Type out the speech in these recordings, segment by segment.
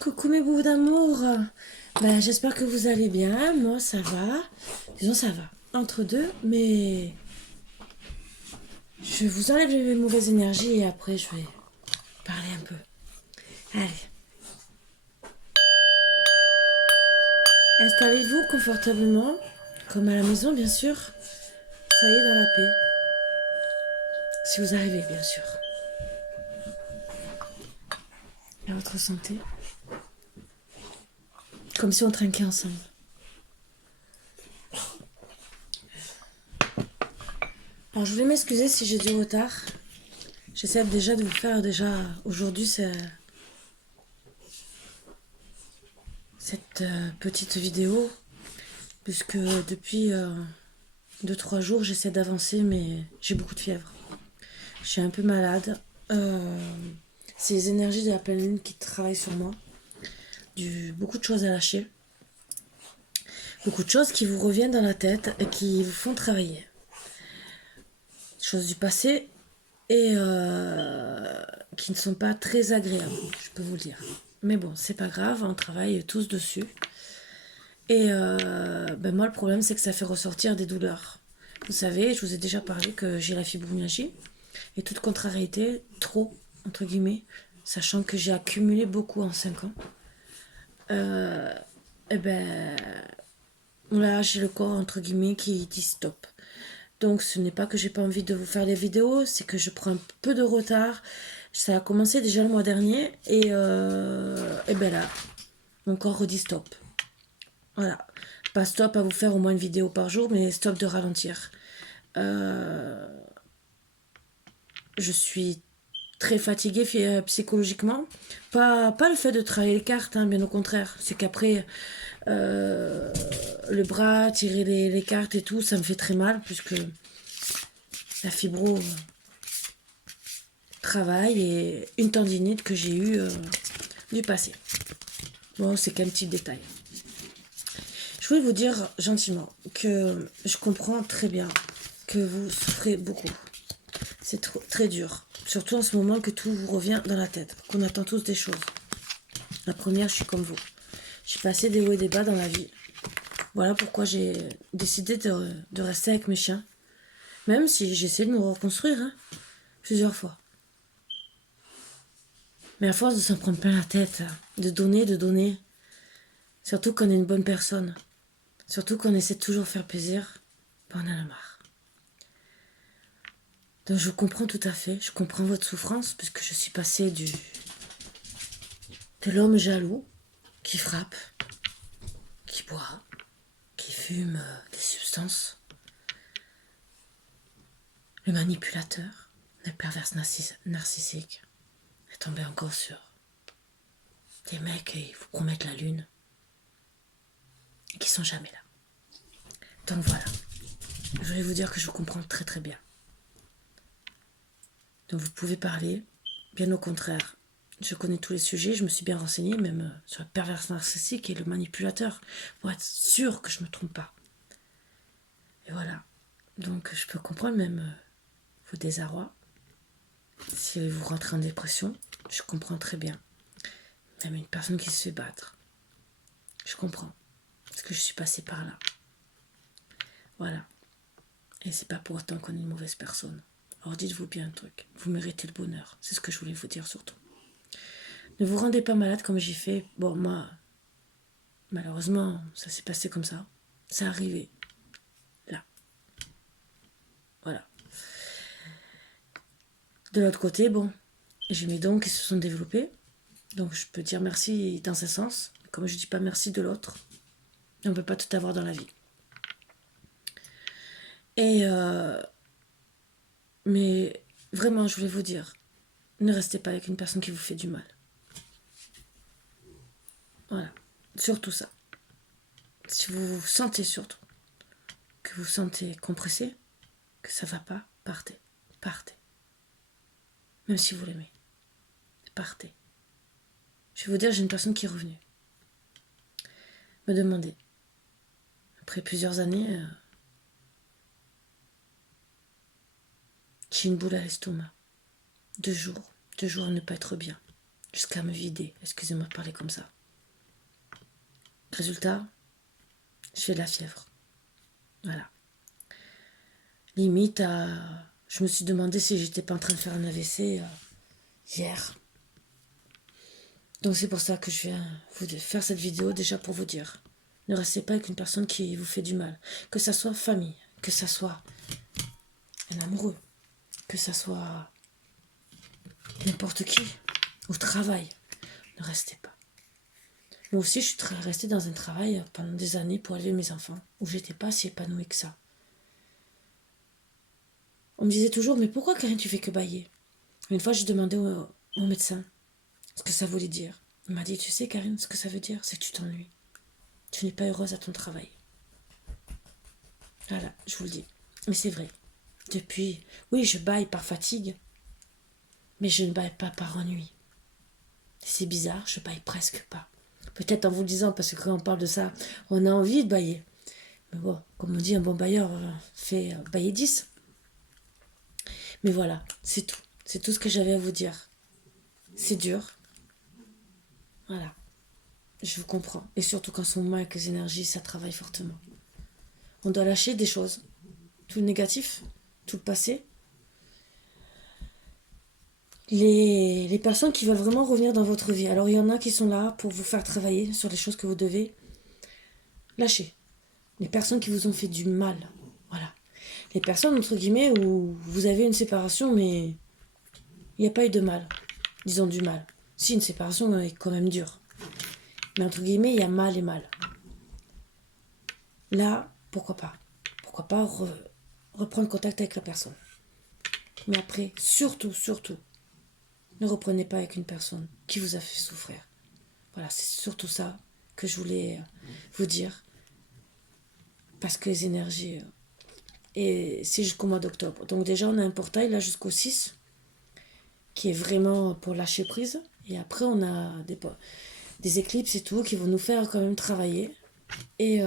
Coucou mes bouts d'amour. J'espère que vous allez bien. Moi, ça va. Disons, ça va. Entre deux, mais je vous enlève les mauvaises énergies et après, je vais parler un peu. Allez. Installez-vous confortablement, comme à la maison, bien sûr. Soyez dans la paix. Si vous arrivez, bien sûr. À votre santé. Comme si on trinquait ensemble. Alors, je voulais m'excuser si j'ai du retard. J'essaie déjà de vous faire aujourd'hui cette petite vidéo, puisque depuis 2-3 jours j'essaie d'avancer, mais j'ai beaucoup de fièvre. Je suis un peu malade. C'est les énergies de la pleine lune qui travaillent sur moi. Beaucoup de choses à lâcher. Beaucoup de choses qui vous reviennent dans la tête et qui vous font travailler. Choses du passé et qui ne sont pas très agréables, je peux vous le dire. Mais bon, c'est pas grave, on travaille tous dessus. Et moi, le problème, c'est que ça fait ressortir des douleurs. Vous savez, je vous ai déjà parlé que j'ai la fibromyalgie. Et toute contrariété, trop, entre guillemets, sachant que j'ai accumulé beaucoup en 5 ans. Là, j'ai le corps, entre guillemets, qui dit stop. Donc, ce n'est pas que j'ai pas envie de vous faire des vidéos, c'est que je prends un peu de retard. Ça a commencé déjà le mois dernier. Et là, mon corps redit stop. Voilà. Pas stop à vous faire au moins une vidéo par jour, mais stop de ralentir. Je suis très fatiguée psychologiquement. Pas le fait de travailler les cartes, hein, bien au contraire. C'est qu'après, le bras, tirer les cartes et tout, ça me fait très mal, puisque la fibro travaille et une tendinite que j'ai eue du passé. Bon, c'est qu'un petit détail. Je voulais vous dire gentiment que je comprends très bien que vous souffrez beaucoup. C'est très dur. Surtout en ce moment que tout vous revient dans la tête. Qu'on attend tous des choses. La première, je suis comme vous. J'ai passé des hauts et des bas dans la vie. Voilà pourquoi j'ai décidé de rester avec mes chiens. Même si j'ai essayé de me reconstruire, hein, plusieurs fois. Mais à force de s'en prendre plein la tête, de donner, surtout qu'on est une bonne personne, surtout qu'on essaie de toujours faire plaisir, on en a marre. Donc je comprends tout à fait, je comprends votre souffrance, puisque je suis passée de l'homme jaloux, qui frappe, qui boit, qui fume des substances, le manipulateur, le pervers narcissique, est tombé encore sur des mecs qui vous promettent la lune et qui sont jamais là. Donc voilà, je voulais vous dire que je vous comprends très très bien. Donc vous pouvez parler, bien au contraire. Je connais tous les sujets, je me suis bien renseignée, même sur le pervers narcissique et le manipulateur, pour être sûre que je ne me trompe pas. Et voilà. Donc je peux comprendre même vos désarrois. Si vous rentrez en dépression, je comprends très bien. Même une personne qui se fait battre. Je comprends. Parce que je suis passée par là. Voilà. Et c'est pas pour autant qu'on est une mauvaise personne. Alors dites-vous bien un truc. Vous méritez le bonheur. C'est ce que je voulais vous dire surtout. Ne vous rendez pas malade comme j'ai fait. Bon, moi, malheureusement, ça s'est passé comme ça. C'est arrivé. Là. Voilà. De l'autre côté, bon, j'ai mes dons qui se sont développés. Donc je peux dire merci dans ce sens. Comme je dis pas merci de l'autre. On ne peut pas tout avoir dans la vie. Mais vraiment, je voulais vous dire, ne restez pas avec une personne qui vous fait du mal. Voilà. Surtout ça. Si vous vous sentez surtout que vous sentez compressé, que ça va pas, partez. Partez. Même si vous l'aimez. Partez. Je vais vous dire, j'ai une personne qui est revenue. Me demander. Après plusieurs années, j'ai une boule à l'estomac. 2 jours à ne pas être bien. jusqu'à me vider. Excusez-moi de parler comme ça. Résultat, je fais de la fièvre. Voilà. Limite, je me suis demandé si j'étais pas en train de faire un AVC hier. Donc c'est pour ça que je viens vous faire cette vidéo déjà pour vous dire. Ne restez pas avec une personne qui vous fait du mal. Que ça soit famille, que ça soit un amoureux, que ça soit n'importe qui, au travail. Ne restez pas. Moi aussi, je suis restée dans un travail pendant des années pour élever mes enfants, où j'étais pas si épanouie que ça. On me disait toujours, mais pourquoi Karine, tu fais que bailler? Une fois, j'ai demandé au médecin ce que ça voulait dire. Il m'a dit, tu sais Karine, ce que ça veut dire, c'est que tu t'ennuies. Tu n'es pas heureuse à ton travail. Voilà, je vous le dis. Mais c'est vrai. Depuis, oui, je baille par fatigue, mais je ne baille pas par ennui. C'est bizarre, je baille presque pas. Peut-être en vous le disant, parce que quand on parle de ça, on a envie de bailler. Mais bon, comme on dit, un bon bailleur fait bailler 10. Mais voilà, c'est tout. C'est tout ce que j'avais à vous dire. C'est dur. Voilà. Je vous comprends. Et surtout quand on manque les énergies, ça travaille fortement. On doit lâcher des choses. Tout le négatif, tout le passé. Les personnes qui veulent vraiment revenir dans votre vie. Alors il y en a qui sont là pour vous faire travailler sur les choses que vous devez lâcher. Les personnes qui vous ont fait du mal. Voilà. Les personnes, entre guillemets, où vous avez une séparation, mais il n'y a pas eu de mal. Disons du mal. Si, une séparation est quand même dure. Mais entre guillemets, il y a mal et mal. Là, pourquoi pas? Pourquoi pas reprendre contact avec la personne. Mais après, surtout, ne reprenez pas avec une personne qui vous a fait souffrir. Voilà, c'est surtout ça que je voulais vous dire. Parce que les énergies... et c'est jusqu'au mois d'octobre. Donc déjà, on a un portail là jusqu'au 6 qui est vraiment pour lâcher prise. Et après, on a des éclipses et tout qui vont nous faire quand même travailler. Et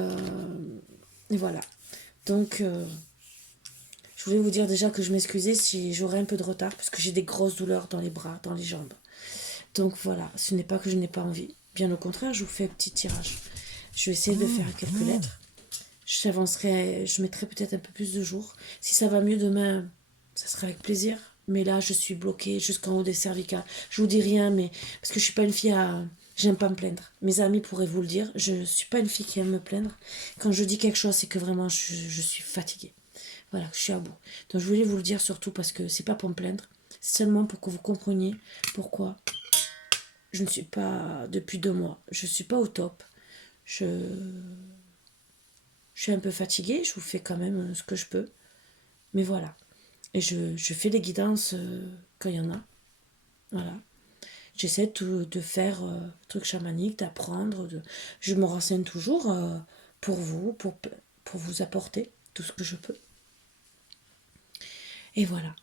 voilà. Donc, je voulais vous dire déjà que je m'excusais si j'aurais un peu de retard parce que j'ai des grosses douleurs dans les bras, dans les jambes. Donc voilà, ce n'est pas que je n'ai pas envie. Bien au contraire, je vous fais un petit tirage. Je vais essayer de faire quelques lettres. Je mettrai peut-être un peu plus de jours. Si ça va mieux demain, ça sera avec plaisir. Mais là, je suis bloquée jusqu'en haut des cervicales. Je vous dis rien, mais parce que je suis pas une fille à... J'aime pas me plaindre. Mes amis pourraient vous le dire. Je suis pas une fille qui aime me plaindre. Quand je dis quelque chose, c'est que vraiment, je suis fatiguée. Voilà, je suis à bout. Donc je voulais vous le dire surtout parce que c'est pas pour me plaindre. C'est seulement pour que vous compreniez pourquoi je ne suis pas... Depuis 2 mois, je suis pas au top. Je suis un peu fatiguée. Je vous fais quand même ce que je peux. Mais voilà. Et je fais les guidances quand il y en a. Voilà. J'essaie de faire trucs chamaniques, d'apprendre. Je me renseigne toujours pour vous, pour vous apporter tout ce que je peux. Et voilà.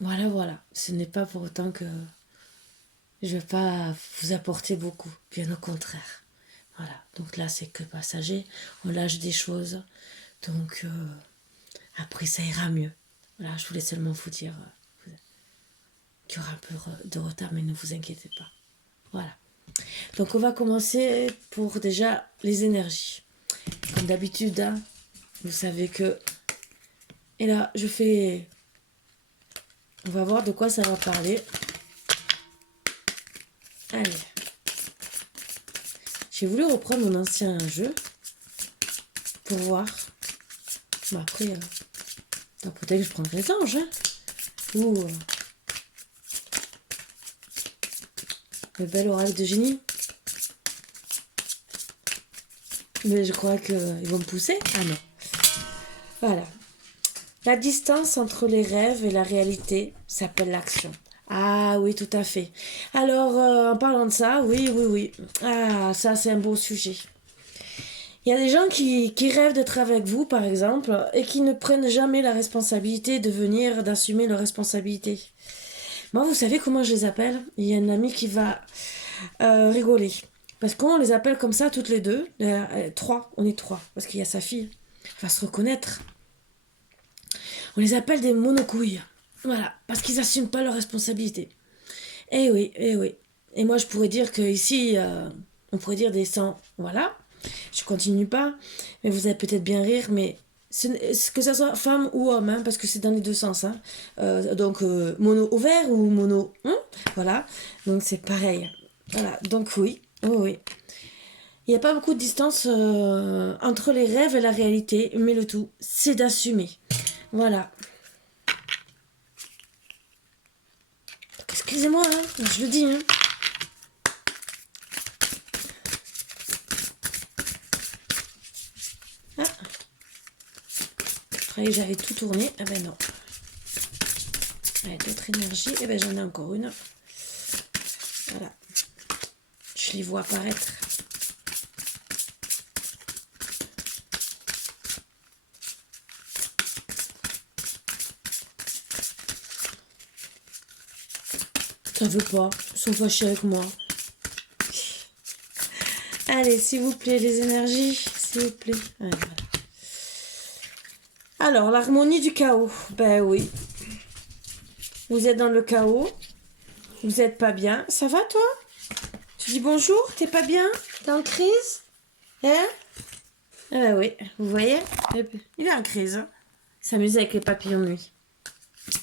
Voilà. Ce n'est pas pour autant que je ne vais pas vous apporter beaucoup. Bien au contraire. Voilà. Donc là, c'est que passager. On lâche des choses. Donc après, ça ira mieux. Voilà, je voulais seulement vous dire qu'il y aura un peu de retard, mais ne vous inquiétez pas. Voilà. Donc on va commencer pour déjà les énergies. Comme d'habitude, hein, vous savez que... Et là, je fais... On va voir de quoi ça va parler. Allez. J'ai voulu reprendre mon ancien jeu pour voir. Bon après, peut-être que je prendrai les anges. Hein. Ou le bel oral de génie. Mais je crois qu'ils vont me pousser. Ah non. Voilà. La distance entre les rêves et la réalité s'appelle l'action. Ah oui, tout à fait. Alors, en parlant de ça, oui. Ah, ça, c'est un beau sujet. Il y a des gens qui rêvent d'être avec vous, par exemple, et qui ne prennent jamais la responsabilité de venir, d'assumer leurs responsabilités. Moi, vous savez comment je les appelle? Il y a une amie qui va rigoler. Parce qu'on les appelle comme ça, toutes les deux. Trois, on est trois. Parce qu'il y a sa fille. Elle va se reconnaître. On les appelle des monocouilles. Voilà, parce qu'ils n'assument pas leurs responsabilités. Eh oui. Et moi, je pourrais dire que ici, on pourrait dire des sangs. Voilà. Je continue pas. Mais vous allez peut-être bien rire, mais que ça soit femme ou homme, hein, parce que c'est dans les deux sens. Hein. Donc, mono ovaire ou mono. Hein, voilà. Donc, c'est pareil. Voilà. Donc, oui. Oui, oui. Il n'y a pas beaucoup de distance entre les rêves et la réalité, mais le tout, c'est d'assumer. Voilà. Excusez-moi, hein, je le dis. Hein. Ah. Je croyais que j'avais tout tourné. Ah ben non. Allez, d'autres énergies. Eh ben j'en ai encore une. Voilà. Je les vois apparaître. Ça veut pas. Ils sont fâchés avec moi. Allez, s'il vous plaît, les énergies. S'il vous plaît. Allez, voilà. Alors, l'harmonie du chaos. Ben oui. Vous êtes dans le chaos. Vous n'êtes pas bien. Ça va, toi? Tu dis bonjour? T'es pas bien? T'es en crise? Hein? Ah ben oui, vous voyez? Il est en crise. Hein. Il s'amuse avec les papillons de nuit.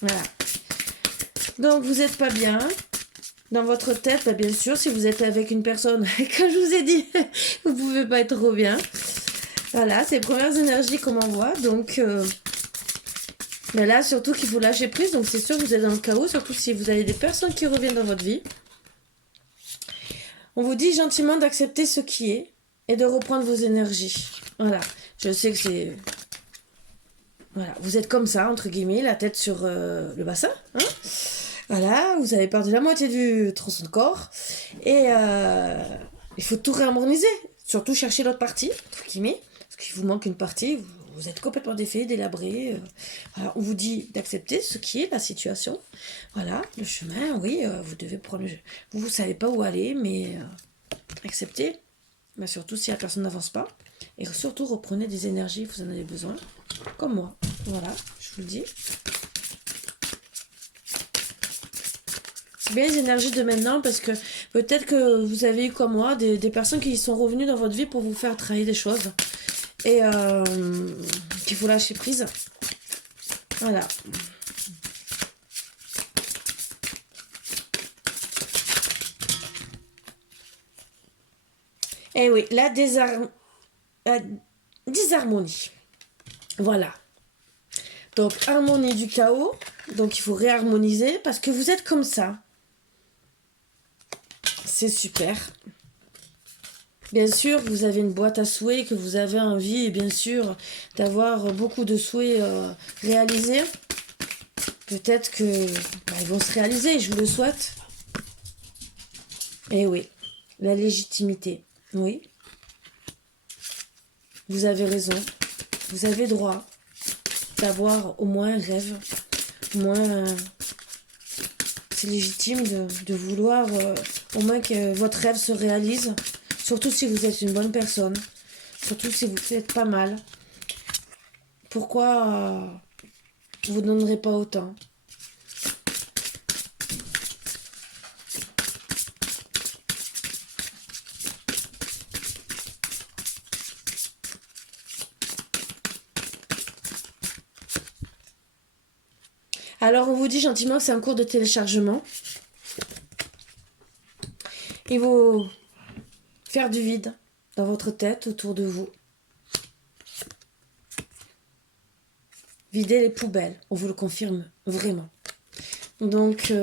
Voilà. Donc, vous n'êtes pas bien. Dans votre tête, bah bien sûr, si vous êtes avec une personne, comme je vous ai dit, vous pouvez pas être trop bien. Voilà, c'est les premières énergies qu'on m'envoie. Donc, bah là, surtout qu'il faut lâcher prise. Donc, c'est sûr que vous êtes dans le chaos, surtout si vous avez des personnes qui reviennent dans votre vie. On vous dit gentiment d'accepter ce qui est et de reprendre vos énergies. Voilà, je sais que c'est... Voilà, vous êtes comme ça, entre guillemets, la tête sur le bassin. Hein, voilà, vous avez perdu la moitié du tronçon de corps. Et il faut tout réharmoniser. Surtout chercher l'autre partie, entre guillemets. Parce qu'il vous manque une partie, vous êtes complètement défait, délabré. Voilà, on vous dit d'accepter ce qui est la situation. Voilà, le chemin, oui, vous devez prendre... Vous ne savez pas où aller, mais acceptez. Mais surtout si la personne n'avance pas. Et surtout, reprenez des énergies, vous en avez besoin. Comme moi. Voilà, je vous le dis. C'est bien les énergies de maintenant parce que peut-être que vous avez eu comme moi des personnes qui sont revenues dans votre vie pour vous faire travailler des choses. Et qu'il faut lâcher prise. Voilà. Et oui, la disharmonie. Voilà. Donc, harmonie du chaos. Donc, il faut réharmoniser parce que vous êtes comme ça. C'est super. Bien sûr, vous avez une boîte à souhaits, que vous avez envie, bien sûr, d'avoir beaucoup de souhaits réalisés. Peut-être que ils vont se réaliser, je vous le souhaite. Et oui, la légitimité, oui. Vous avez raison. Vous avez droit d'avoir au moins un rêve. Au moins, c'est légitime de vouloir au moins que votre rêve se réalise. Surtout si vous êtes une bonne personne. Surtout si vous faites pas mal. Pourquoi vous ne donnerez pas autant? Alors on vous dit gentiment que c'est un cours de téléchargement. Il faut faire du vide dans votre tête, autour de vous. Vider les poubelles, on vous le confirme vraiment. Donc,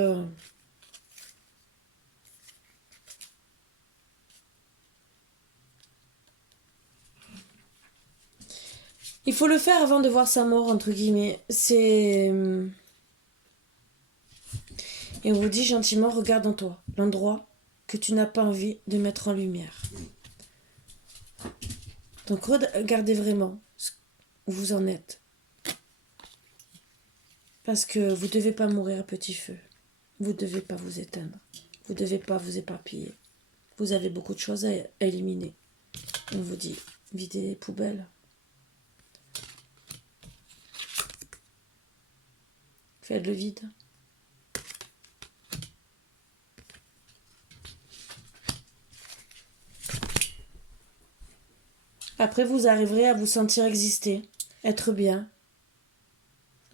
il faut le faire avant de voir sa mort, entre guillemets. C'est... Et on vous dit gentiment, regarde en toi l'endroit que tu n'as pas envie de mettre en lumière. Donc regardez vraiment où vous en êtes. Parce que vous ne devez pas mourir à petit feu. Vous ne devez pas vous éteindre. Vous ne devez pas vous éparpiller. Vous avez beaucoup de choses à éliminer. On vous dit, videz les poubelles. Faites le vide. Après, vous arriverez à vous sentir exister, être bien,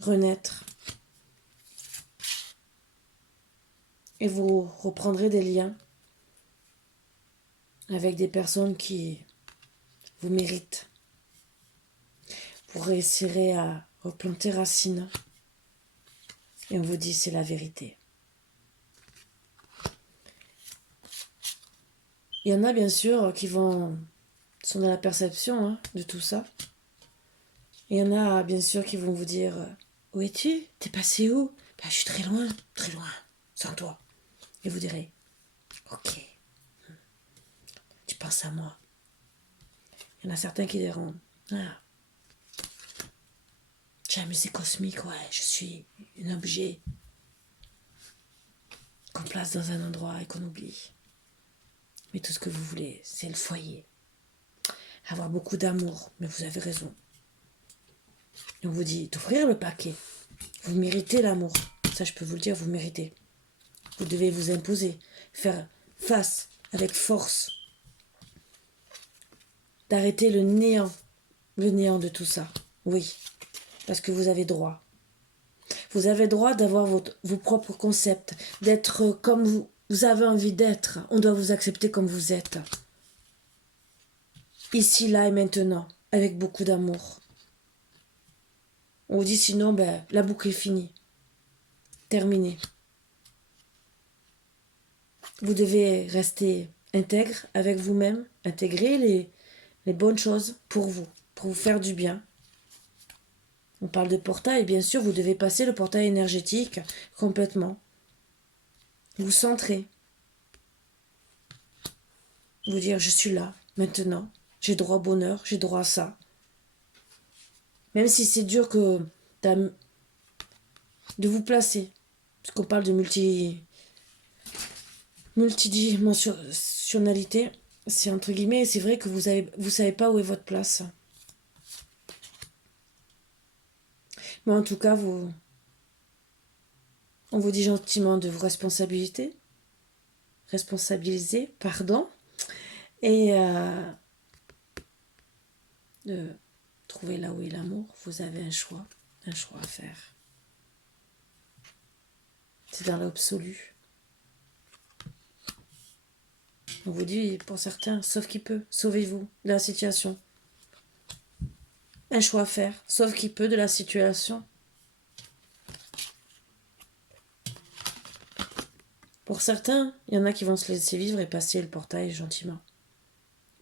renaître. Et vous reprendrez des liens avec des personnes qui vous méritent. Vous réussirez à replanter racines. Et on vous dit c'est la vérité. Il y en a bien sûr qui sont dans la perception de tout ça. Et il y en a bien sûr qui vont vous dire où es-tu? T'es passé où? Je suis très loin, sans toi. Et vous direz ok, tu penses à moi. Il y en a certains qui diront j'ai la musique cosmique, je suis un objet qu'on place dans un endroit et qu'on oublie. Mais tout ce que vous voulez, c'est le foyer. Avoir beaucoup d'amour, mais vous avez raison. Et on vous dit d'ouvrir le paquet. Vous méritez l'amour. Ça, je peux vous le dire, vous méritez. Vous devez vous imposer, faire face avec force, d'arrêter le néant de tout ça. Oui, parce que vous avez droit. Vous avez droit d'avoir vos propres concepts, d'être comme vous avez envie d'être. On doit vous accepter comme vous êtes. Ici, là et maintenant, avec beaucoup d'amour. On vous dit sinon, la boucle est finie. Terminée. Vous devez rester intègre avec vous-même, intégrer les bonnes choses pour vous faire du bien. On parle de portail, bien sûr, vous devez passer le portail énergétique complètement. Vous centrer. Vous dire, je suis là, maintenant. J'ai droit au bonheur, j'ai droit à ça. Même si c'est dur de vous placer. Parce qu'on parle de multidimensionnalité. C'est entre guillemets, c'est vrai que vous savez pas où est votre place. Mais en tout cas, on vous dit gentiment de vous responsabiliser, et de trouver là où est l'amour. Vous avez un choix à faire. C'est dans l'absolu. On vous dit, pour certains, sauf qui peut, sauvez-vous de la situation. Un choix à faire, sauf qui peut de la situation. Pour certains, il y en a qui vont se laisser vivre et passer le portail gentiment.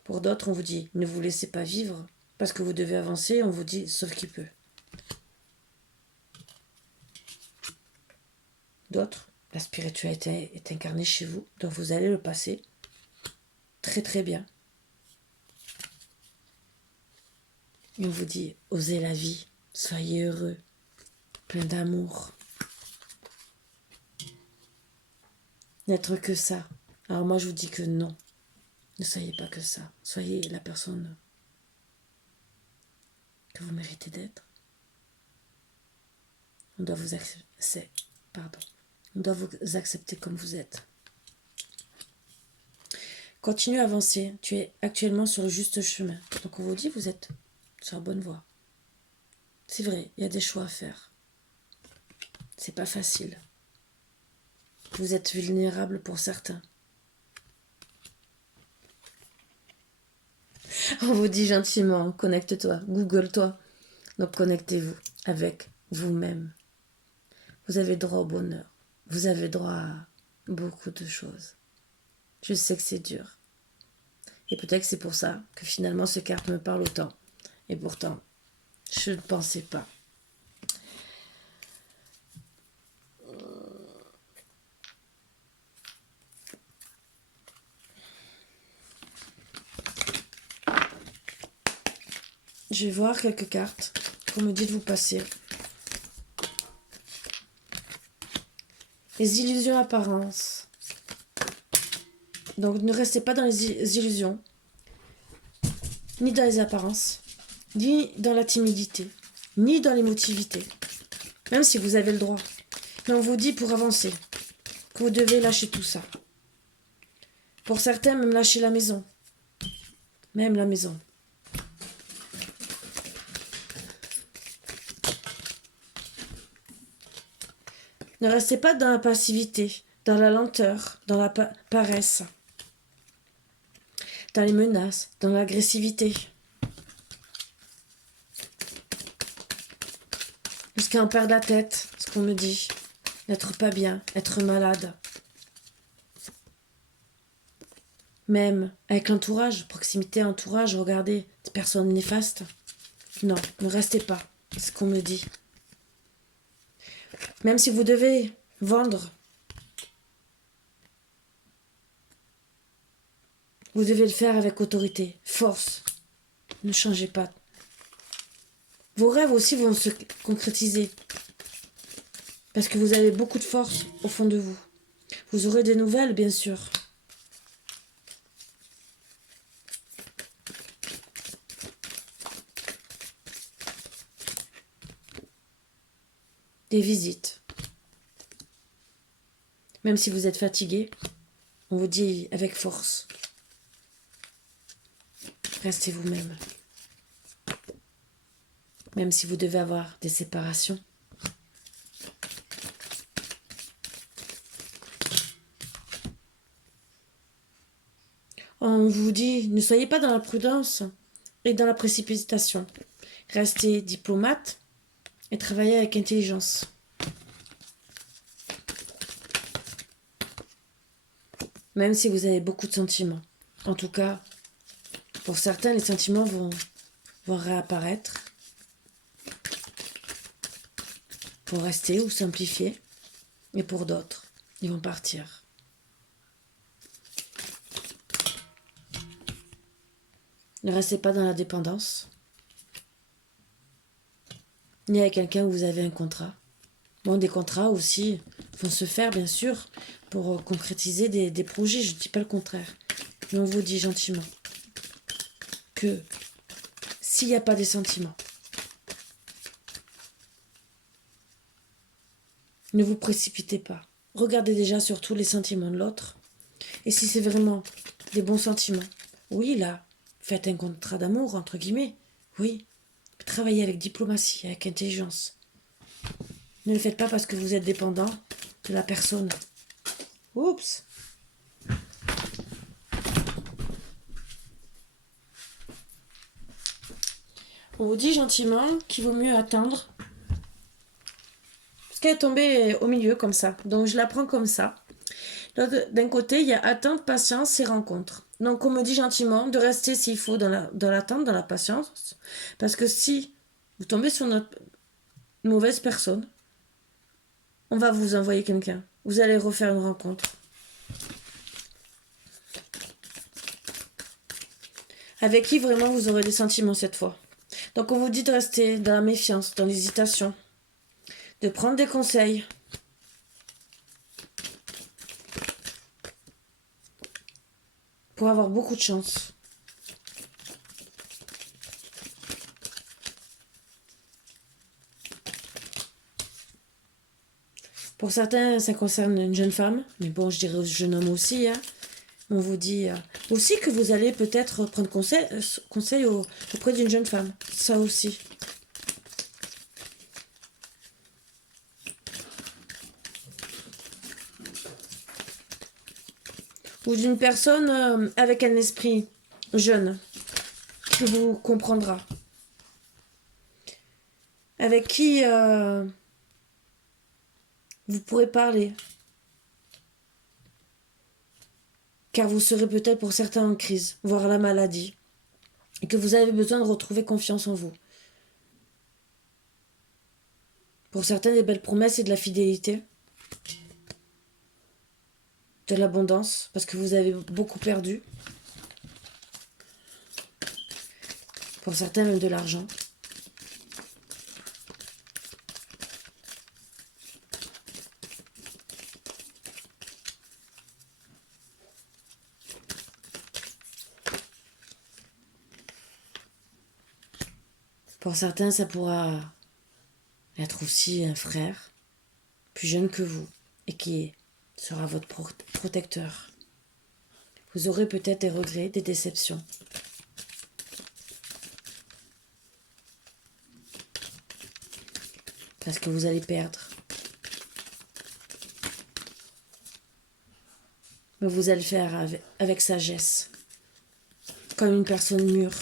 Pour d'autres, on vous dit, ne vous laissez pas vivre, parce que vous devez avancer, on vous dit, sauf qui peut. D'autres, la spiritualité est incarnée chez vous, donc vous allez le passer très très bien. Et on vous dit, osez la vie, soyez heureux, plein d'amour. N'être que ça. Alors moi je vous dis que non, ne soyez pas que ça. Soyez la personne que vous méritez d'être. On doit vous accepter comme vous êtes. Continue à avancer. Tu es actuellement sur le juste chemin. Donc on vous dit, vous êtes sur la bonne voie. C'est vrai, il y a des choix à faire. C'est pas facile. Vous êtes vulnérable pour certains. On vous dit gentiment, connecte-toi, Google-toi. Donc connectez-vous avec vous-même. Vous avez droit au bonheur. Vous avez droit à beaucoup de choses. Je sais que c'est dur. Et peut-être que c'est pour ça que finalement ce carte me parle autant. Et pourtant, je ne pensais pas. Je vais voir quelques cartes qu'on me dit de vous passer. Les illusions apparences. Donc ne restez pas dans les illusions, ni dans les apparences, ni dans la timidité, ni dans l'émotivité. Même si vous avez le droit. Mais on vous dit pour avancer que vous devez lâcher tout ça. Pour certains, même lâcher la maison. Même la maison. Ne restez pas dans la passivité, dans la lenteur, dans la paresse, dans les menaces, dans l'agressivité. Jusqu'à en perdre la tête, ce qu'on me dit. N'être pas bien, être malade. Même avec l'entourage, proximité, entourage, regardez, des personnes néfastes. Non, ne restez pas, c'est ce qu'on me dit. Même si vous devez vendre, vous devez le faire avec autorité, force. Ne changez pas. Vos rêves aussi vont se concrétiser. Parce que vous avez beaucoup de force au fond de vous. Vous aurez des nouvelles, bien sûr. Des visites. Même si vous êtes fatigué, on vous dit avec force. Restez vous-même. Même si vous devez avoir des séparations. On vous dit, ne soyez pas dans la prudence et dans la précipitation. Restez diplomate et travaillez avec intelligence. Même si vous avez beaucoup de sentiments. En tout cas, pour certains, les sentiments vont réapparaître. Pour rester ou simplifier. Et pour d'autres, ils vont partir. Ne restez pas dans la dépendance. Ni avec quelqu'un où vous avez un contrat. Bon, des contrats aussi vont se faire, bien sûr, pour concrétiser des projets. Je ne dis pas le contraire. Mais on vous dit gentiment que s'il n'y a pas des sentiments, ne vous précipitez pas. Regardez déjà surtout les sentiments de l'autre. Et si c'est vraiment des bons sentiments, oui, là, faites un contrat d'amour, entre guillemets. Oui, travaillez avec diplomatie, avec intelligence. Ne le faites pas parce que vous êtes dépendant de la personne. Oups! On vous dit gentiment qu'il vaut mieux attendre. Parce qu'elle est tombée au milieu comme ça. Donc je la prends comme ça. D'un côté, il y a attente, patience et rencontre. Donc on me dit gentiment de rester s'il faut dans l'attente, dans la patience. Parce que si vous tombez sur notre mauvaise personne, on va vous envoyer quelqu'un. Vous allez refaire une rencontre. Avec qui vraiment vous aurez des sentiments cette fois. Donc on vous dit de rester dans la méfiance, dans l'hésitation. De prendre des conseils. Pour avoir beaucoup de chance. Pour certains, ça concerne une jeune femme, mais bon, je dirais aux jeunes hommes aussi. Hein. On vous dit aussi que vous allez peut-être prendre conseil auprès d'une jeune femme. Ça aussi. Ou d'une personne avec un esprit jeune, qui vous comprendra. Avec qui vous pourrez parler. Car vous serez peut-être pour certains en crise, voire la maladie. Et que vous avez besoin de retrouver confiance en vous. Pour certains, des belles promesses et de la fidélité. De l'abondance, parce que vous avez beaucoup perdu. Pour certains, même de l'argent. Pour certains, ça pourra être aussi un frère, plus jeune que vous, et qui sera votre protecteur. Vous aurez peut-être des regrets, des déceptions. Parce que vous allez perdre. Mais vous allez le faire avec sagesse. Comme une personne mûre.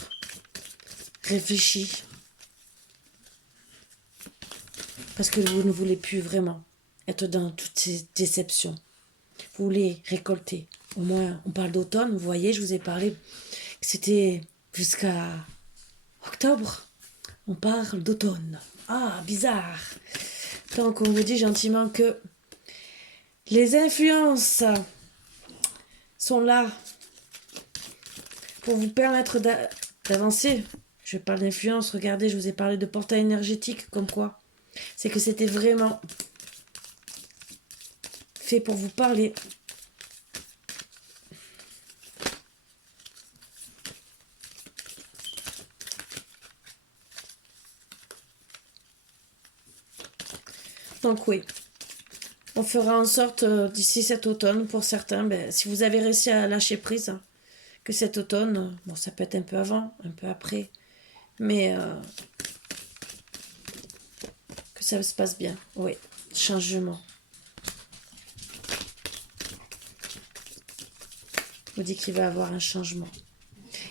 Réfléchie. Parce que vous ne voulez plus vraiment être dans toutes ces déceptions. Vous voulez récolter. Au moins, on parle d'automne. Vous voyez, je vous ai parlé que c'était jusqu'à octobre. On parle d'automne. Ah, bizarre. Donc, on vous dit gentiment que les influences sont là pour vous permettre d'avancer. Je parle d'influence. Regardez, je vous ai parlé de portail énergétique. Comme quoi, c'est que c'était vraiment fait pour vous parler. Donc oui, on fera en sorte d'ici cet automne, pour certains, si vous avez réussi à lâcher prise, que cet automne, bon ça peut être un peu avant, un peu après, mais que ça se passe bien. Oui, changement. Je vous dis qu'il va y avoir un changement.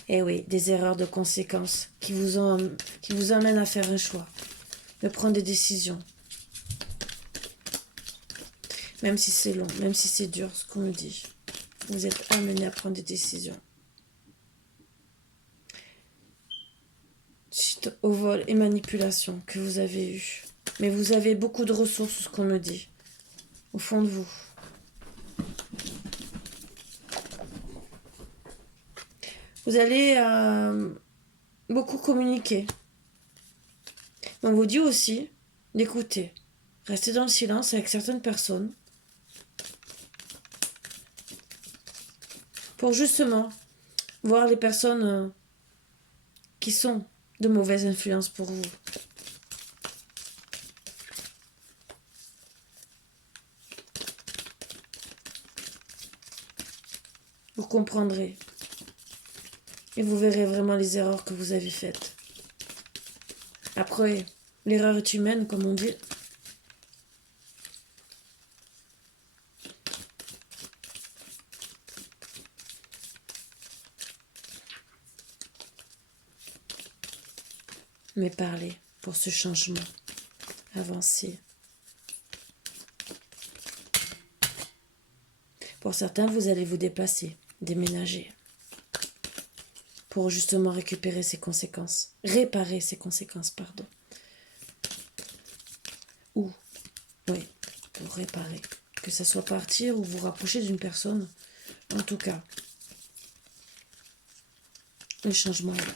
Et oui, des erreurs de conséquences qui vous amènent à faire un choix, de prendre des décisions. Même si c'est long, même si c'est dur, ce qu'on nous dit. Vous êtes amené à prendre des décisions. Suite au vol et manipulation que vous avez eu. Mais vous avez beaucoup de ressources, ce qu'on me dit. Au fond de vous. Vous allez beaucoup communiquer. On vous dit aussi d'écouter. Restez dans le silence avec certaines personnes. Pour justement voir les personnes qui sont de mauvaise influence pour vous. Vous comprendrez. Et vous verrez vraiment les erreurs que vous avez faites. Après, l'erreur est humaine, comme on dit. Mais parlez pour ce changement. Avancez. Pour certains, vous allez vous déplacer, déménager. Pour justement récupérer ces conséquences. Réparer ces conséquences, pardon. Ou, oui, pour réparer. Que ça soit partir ou vous rapprocher d'une personne. En tout cas, le changement est là.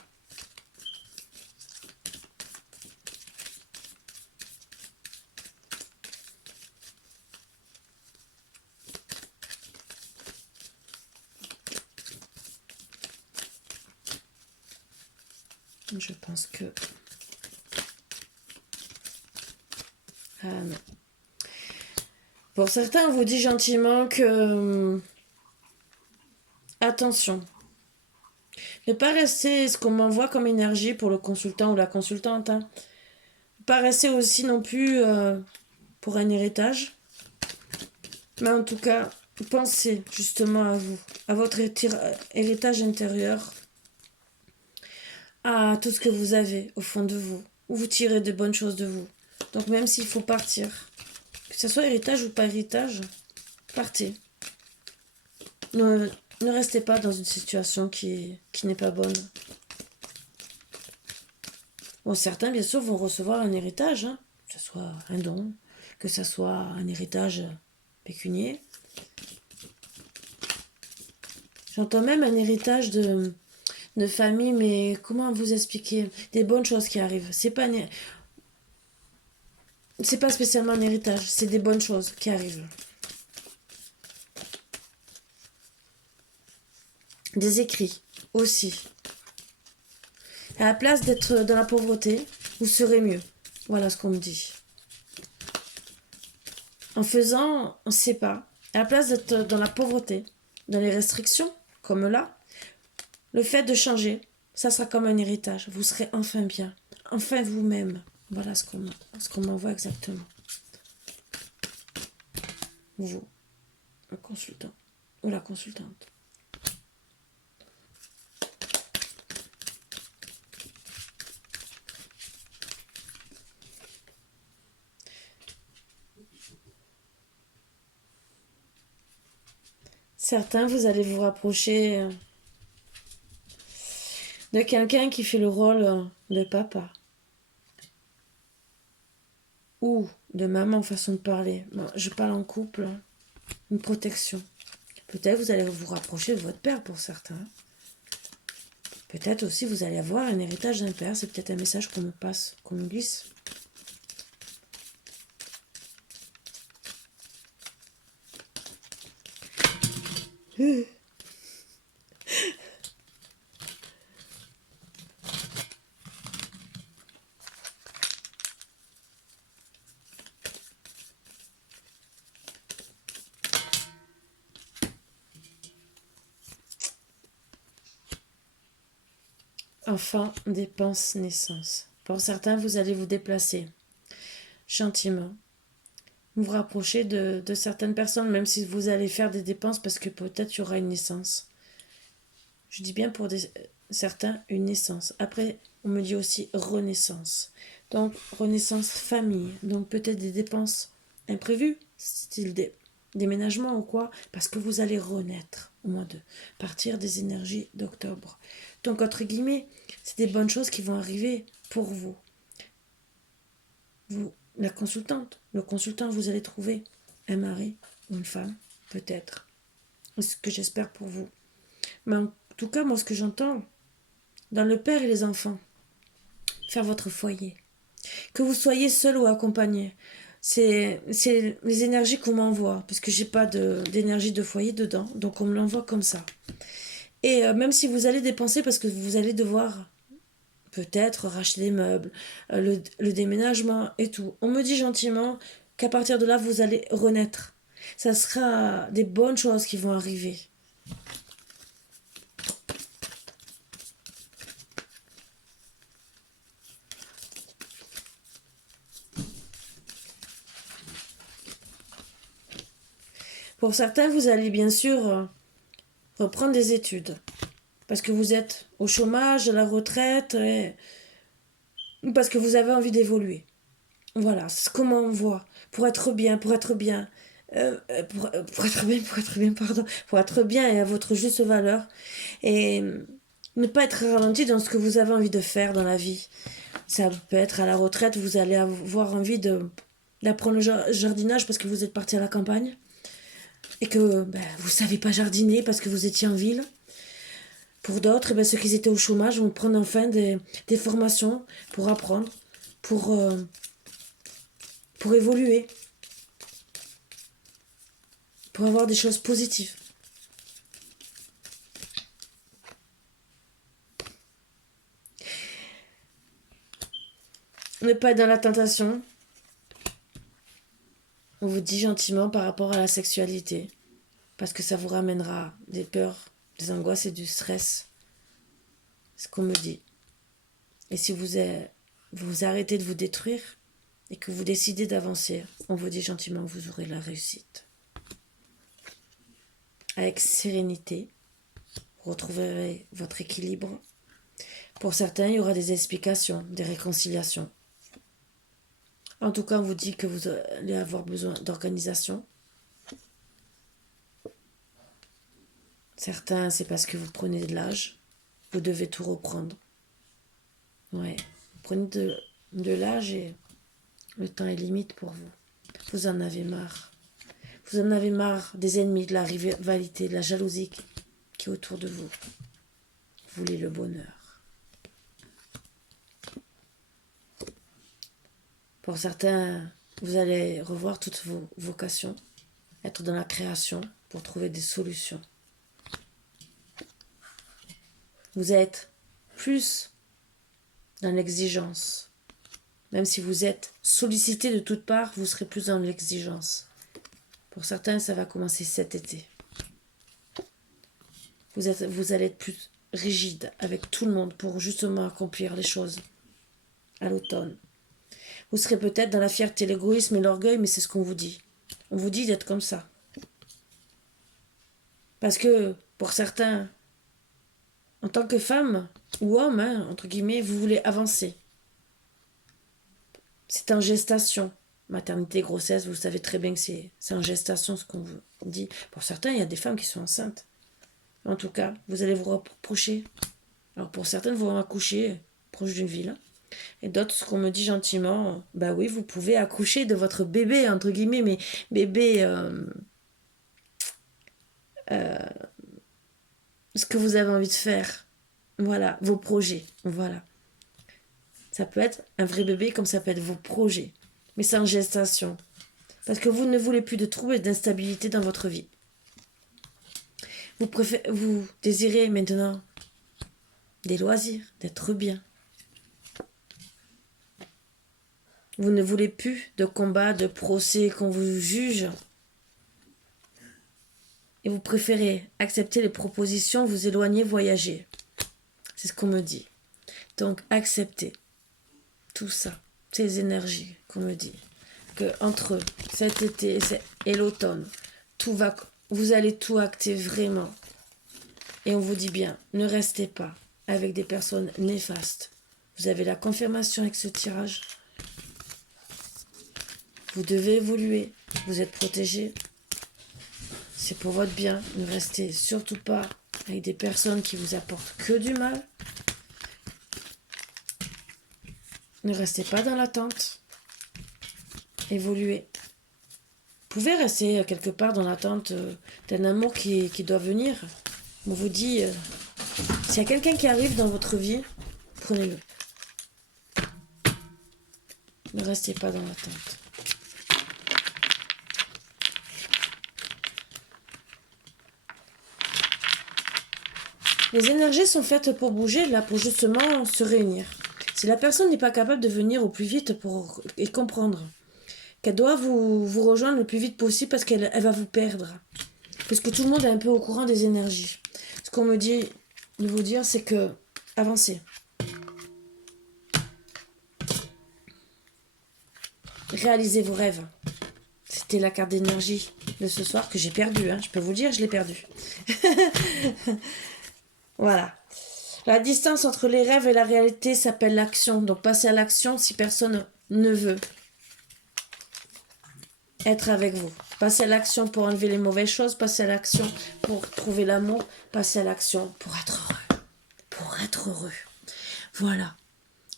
Je pense que... Ah non. Pour certains, on vous dit gentiment que... Attention. Ne pas rester ce qu'on m'envoie comme énergie pour le consultant ou la consultante. Ne pas rester aussi non plus pour un héritage. Mais en tout cas, pensez justement à vous, à votre héritage intérieur, à tout ce que vous avez au fond de vous, où vous tirez de bonnes choses de vous. Donc même s'il faut partir, que ce soit héritage ou pas héritage, partez. Ne restez pas dans une situation qui n'est pas bonne. Bon, certains, bien sûr, vont recevoir un héritage, hein, que ce soit un don, que ce soit un héritage pécunier. J'entends même un héritage de famille, mais comment vous expliquer? Des bonnes choses qui arrivent. C'est pas spécialement un héritage, c'est des bonnes choses qui arrivent. Des écrits aussi. À la place d'être dans la pauvreté, vous serez mieux. Voilà ce qu'on me dit. En faisant, on ne sait pas. À la place d'être dans la pauvreté, dans les restrictions, comme là, le fait de changer, ça sera comme un héritage. Vous serez enfin bien. Enfin vous-même. Voilà ce qu'on m'envoie exactement. Vous, un consultant. ou la consultante. Certains, vous allez vous rapprocher de quelqu'un qui fait le rôle de papa ou de maman, façon de parler. Bon, je parle en couple, une protection. Peut-être vous allez vous rapprocher de votre père pour certains. Peut-être aussi vous allez avoir un héritage d'un père. C'est peut-être un message qu'on me passe, qu'on me glisse. Enfin, dépense naissance. Pour certains, vous allez vous déplacer gentiment. Vous rapprocher de certaines personnes, même si vous allez faire des dépenses parce que peut-être il y aura une naissance. Je dis bien pour certains une naissance. Après, on me dit aussi renaissance. Donc, renaissance famille. Donc, peut-être des dépenses imprévues, style déménagement ou quoi, parce que vous allez renaître au mois de partir des énergies d'octobre. Donc, entre guillemets, c'est des bonnes choses qui vont arriver pour vous. Vous, la consultante, le consultant, vous allez trouver un mari ou une femme, peut-être. C'est ce que j'espère pour vous. Mais en tout cas, moi, ce que j'entends, dans le père et les enfants, faire votre foyer. Que vous soyez seul ou accompagné. C'est les énergies qu'on m'envoie, parce que j'ai pas d'énergie de foyer dedans, donc on me l'envoie comme ça. Et même si vous allez dépenser, parce que vous allez devoir peut-être racheter des meubles, le déménagement et tout, on me dit gentiment qu'à partir de là, vous allez renaître. Ça sera des bonnes choses qui vont arriver. Pour certains, vous allez bien sûr reprendre des études. Parce que vous êtes au chômage, à la retraite, ou parce que vous avez envie d'évoluer. Voilà, c'est comment on voit. Pour être bien, pour être bien. Pour être bien et à votre juste valeur. Et ne pas être ralenti dans ce que vous avez envie de faire dans la vie. Ça peut être à la retraite, vous allez avoir envie d'apprendre le jardinage parce que vous êtes parti à la campagne. Et que vous ne savez pas jardiner parce que vous étiez en ville. Pour d'autres, ceux qui étaient au chômage vont prendre enfin des formations pour apprendre, pour évoluer, pour avoir des choses positives. Ne pas être dans la tentation. On vous dit gentiment par rapport à la sexualité, parce que ça vous ramènera des peurs, des angoisses et du stress. C'est ce qu'on me dit. Et si vous arrêtez de vous détruire et que vous décidez d'avancer, on vous dit gentiment que vous aurez la réussite. Avec sérénité, vous retrouverez votre équilibre. Pour certains, il y aura des explications, des réconciliations. En tout cas, on vous dit que vous allez avoir besoin d'organisation. Certains, c'est parce que vous prenez de l'âge. Vous devez tout reprendre. Ouais, vous prenez de l'âge et le temps est limite pour vous. Vous en avez marre. Vous en avez marre des ennemis, de la rivalité, de la jalousie qui est autour de vous. Vous voulez le bonheur. Pour certains, vous allez revoir toutes vos vocations, être dans la création pour trouver des solutions. Vous êtes plus dans l'exigence. Même si vous êtes sollicité de toutes parts, vous serez plus dans l'exigence. Pour certains, ça va commencer cet été. Vous allez être plus rigide avec tout le monde pour justement accomplir les choses à l'automne. Vous serez peut-être dans la fierté, l'égoïsme et l'orgueil, mais c'est ce qu'on vous dit. On vous dit d'être comme ça. Parce que pour certains, en tant que femme ou homme, hein, entre guillemets, vous voulez avancer. C'est en gestation. Maternité, grossesse, vous savez très bien que c'est en gestation ce qu'on vous dit. Pour certains, il y a des femmes qui sont enceintes. En tout cas, vous allez vous reprocher. Alors pour certaines, vous vont accoucher proche d'une ville. Et d'autres, ce qu'on me dit gentiment, bah oui, vous pouvez accoucher de votre bébé, entre guillemets, mais bébé, ce que vous avez envie de faire. Voilà, vos projets. Voilà. Ça peut être un vrai bébé comme ça peut être vos projets. Mais c'est en gestation. Parce que vous ne voulez plus de troubles et d'instabilité dans votre vie. Vous désirez maintenant des loisirs, d'être bien. Vous ne voulez plus de combats, de procès, qu'on vous juge. Et vous préférez accepter les propositions, vous éloigner, voyager. C'est ce qu'on me dit. Donc acceptez tout ça, ces énergies qu'on me dit. Que entre cet été et l'automne, vous allez tout acter vraiment. Et on vous dit bien, ne restez pas avec des personnes néfastes. Vous avez la confirmation avec ce tirage. Vous devez évoluer. Vous êtes protégé. C'est pour votre bien. Ne restez surtout pas avec des personnes qui vous apportent que du mal. Ne restez pas dans l'attente. Évoluez. Vous pouvez rester quelque part dans l'attente d'un amour qui doit venir. On vous dit, s'il y a quelqu'un qui arrive dans votre vie, prenez-le. Ne restez pas dans l'attente. Les énergies sont faites pour bouger, là, pour justement se réunir. Si la personne n'est pas capable de venir au plus vite et comprendre qu'elle doit vous rejoindre le plus vite possible parce qu'elle va vous perdre. Parce que tout le monde est un peu au courant des énergies. Ce qu'on me dit de vous dire, c'est que avancez. Réalisez vos rêves. C'était la carte d'énergie de ce soir que j'ai perdue. Hein. Je peux vous le dire, je l'ai perdue. Voilà. La distance entre les rêves et la réalité s'appelle l'action. Donc passez à l'action si personne ne veut être avec vous. Passez à l'action pour enlever les mauvaises choses. Passez à l'action pour trouver l'amour. Passez à l'action pour être heureux. Pour être heureux. Voilà.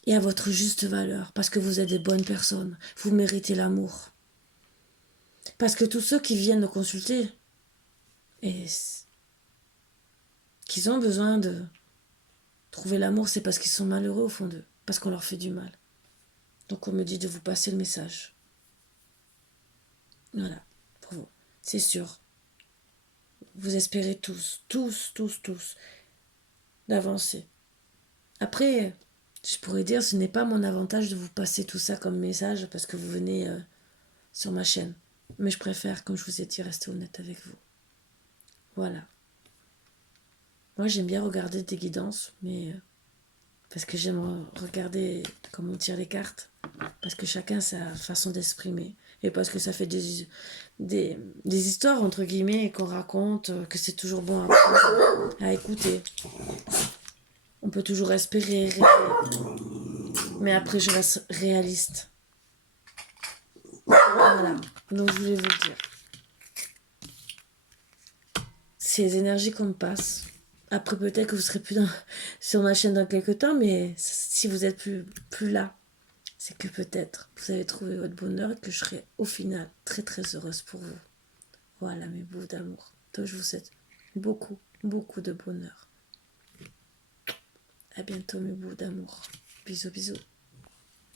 Et à votre juste valeur. Parce que vous êtes des bonnes personnes. Vous méritez l'amour. Parce que tous ceux qui viennent nous consulter et qu'ils ont besoin de trouver l'amour, c'est parce qu'ils sont malheureux au fond d'eux. Parce qu'on leur fait du mal. Donc on me dit de vous passer le message. Voilà, pour vous. C'est sûr. Vous espérez tous, d'avancer. Après, je pourrais dire, ce n'est pas mon avantage de vous passer tout ça comme message parce que vous venez sur ma chaîne. Mais je préfère, comme je vous ai dit, rester honnête avec vous. Voilà. Moi, j'aime bien regarder des guidances, mais parce que j'aime regarder comment on tire les cartes. Parce que chacun a sa façon d'exprimer. Et parce que ça fait des histoires, entre guillemets, qu'on raconte, que c'est toujours bon à écouter. On peut toujours espérer, rêver. Mais après, je reste réaliste. Voilà. Donc, je voulais vous le dire. Ces énergies qu'on me passe. Après, peut-être que vous serez plus sur ma chaîne dans quelques temps, mais si vous êtes plus là, c'est que peut-être vous avez trouvé votre bonheur et que je serai au final très très heureuse pour vous. Voilà mes bouts d'amour. Donc je vous souhaite beaucoup, beaucoup de bonheur. À bientôt mes bouts d'amour. Bisous, bisous.